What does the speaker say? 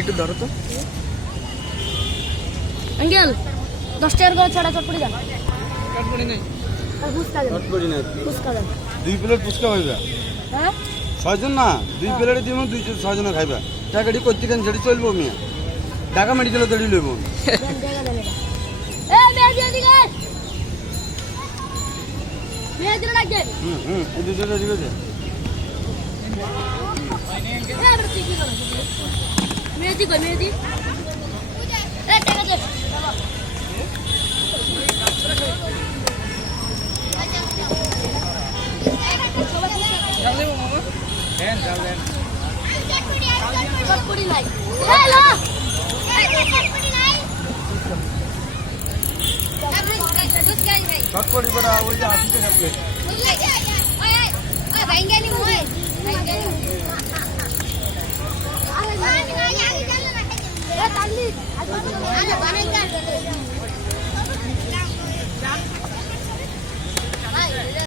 একটু ধরো তো আঙ্কেল 10 টাকার করে ছড়া চটপটি দেন। চটপটি নেই আর ফুচকা দেন। চটপটি না ফুচকা দেন। 2 প্লেট ফুচকা হইবা হ্যাঁ 6 জন না 2 প্লেটে দিমু 6 জন খাইবা টাকাটি কইতে কেন যেটি চলবো মিয়া ঢাকা মেডিকেলে দড়ি লইব দেন জায়গা দেন এটা। এই মেয়ে দিকে মেয়ে দিকে লাগে। এই দুটো রেডি করে মেহেদি কই মেহেদি এই টাকা দে চটপটি নাই হ্যালো চটপটি বড়া ওই যে 80 টাকা প্লেট Bengali boy. Bengali.